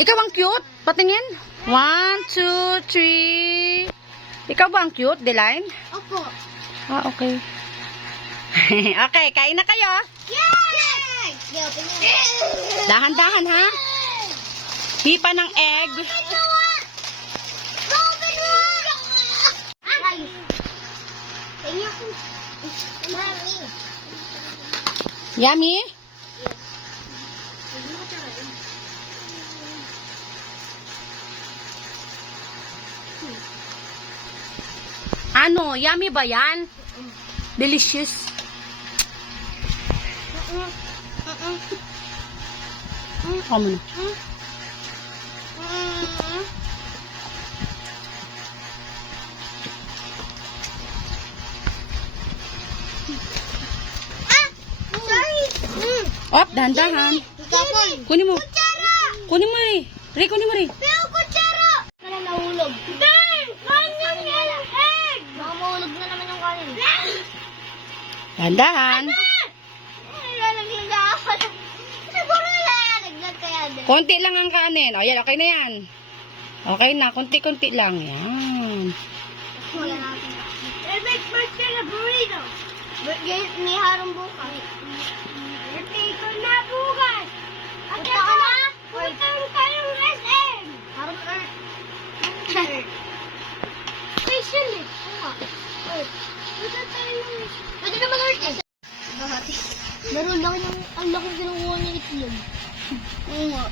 Ikaw ang cute? Patingin. 1, 2, 3. Ikaw ba ang cute, Delaine? Opo. Ah, okay. Okay, kain na kayo. Yay! Dahan-dahan, ha? Hipa ng egg. Yummy? Ano? Yummy ba yan? Delicious. Kamu na. Op, dahan-dahan. Kunin mo. Kunin mo, Ri. Ri, kunin mo, Ri. Pero kutsara! Wala nahulog. Ben! Kanin yan ang egg! Baka mahulog na naman yung kanin. Dahan-dahan. Lalaglag ako. Siguro lalaglag kaya din. Konti lang ang kanin. O, yan, okay na yan. Okay na, konti-konti lang. Yan. Wala natin. Make first na burrito. May harong bukas. Ko na bukas. Punta ka na? Punta tayong SM. Harong Earth. Station eh. Earth. Punta tayong pwede naman Earth eh. Bahati. Pero ang laki kinukuha niya itlog. Oo nga.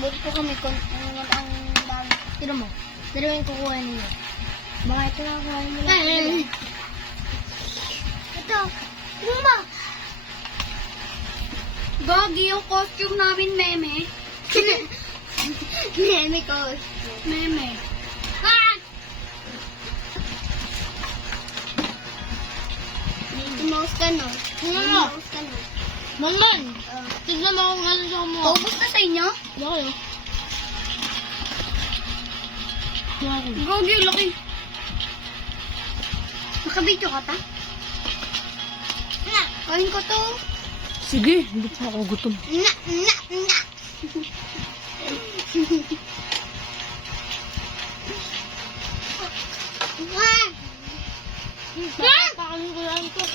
Buti po kami ang dami. Tira mo. Dalawa yung kukuha niyo. Baka ito na kukuha mo lang. Ito. Mama. Gagi yung costume namin, meme. Meme costume. Meme. Ah! Mouse ka no? Mouse ka no? Maman! Tignan mo kung gano'n siya kumuha. Paubos na sa inyo? Laki. Gagi, laki. Nakabidyo ka ta? Kain ko to. Sige, hindi pa ako gutom. Na. Papakin ko lang to.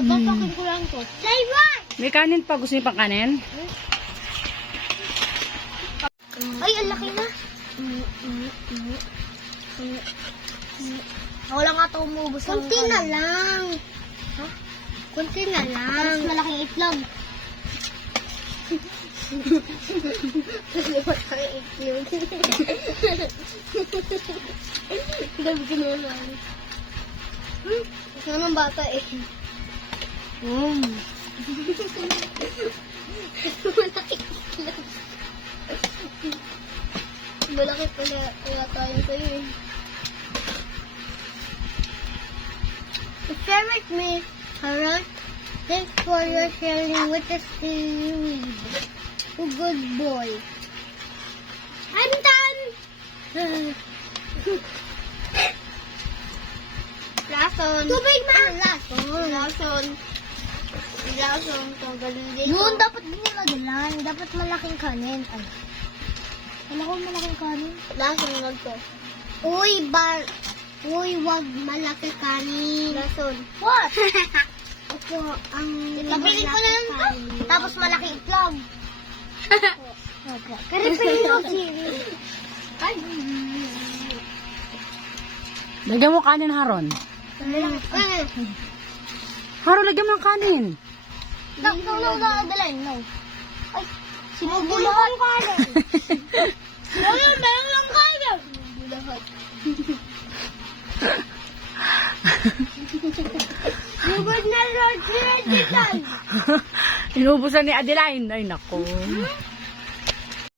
Papakin ko lang to. Say what? May kanin pa. Gusto niyo pang kanin? Ay, ang laki na. Ako lang ata umubos. Kunti na lang. Ha? Kunti na lang. Tapos malaking itlog. Malaking itlog. Gabi ko na lang. Gusto ng bata eh. Malaking itlog. Malaki pala tayo sa'yo eh. Share with me, alright? Thanks for your sharing with the seaweed. Oh, good boy. I'm done! Lason. Tubig na! Lason. Lason. Tanggalin dito. Yun, dapat din nilagyan. Dapat malaking kanin. Ay. Wala ko malaking kanin. Lason, wag to. Uy, wag malaki kanin. Lason. What? Opo, ang malaki ko na lang to. Tapos malaki itlog. Opo. Karipin mo, Siri. Ay. Lagyan mo kanin, Haron. Haron, lagyan mo ng kanin. No, Adeline, no. Ay, sinubo lahat. Meron lang kanin. Sinubo lahat. Lugod na Lord Digital. Inubusan ni Adeline. Ay, nako.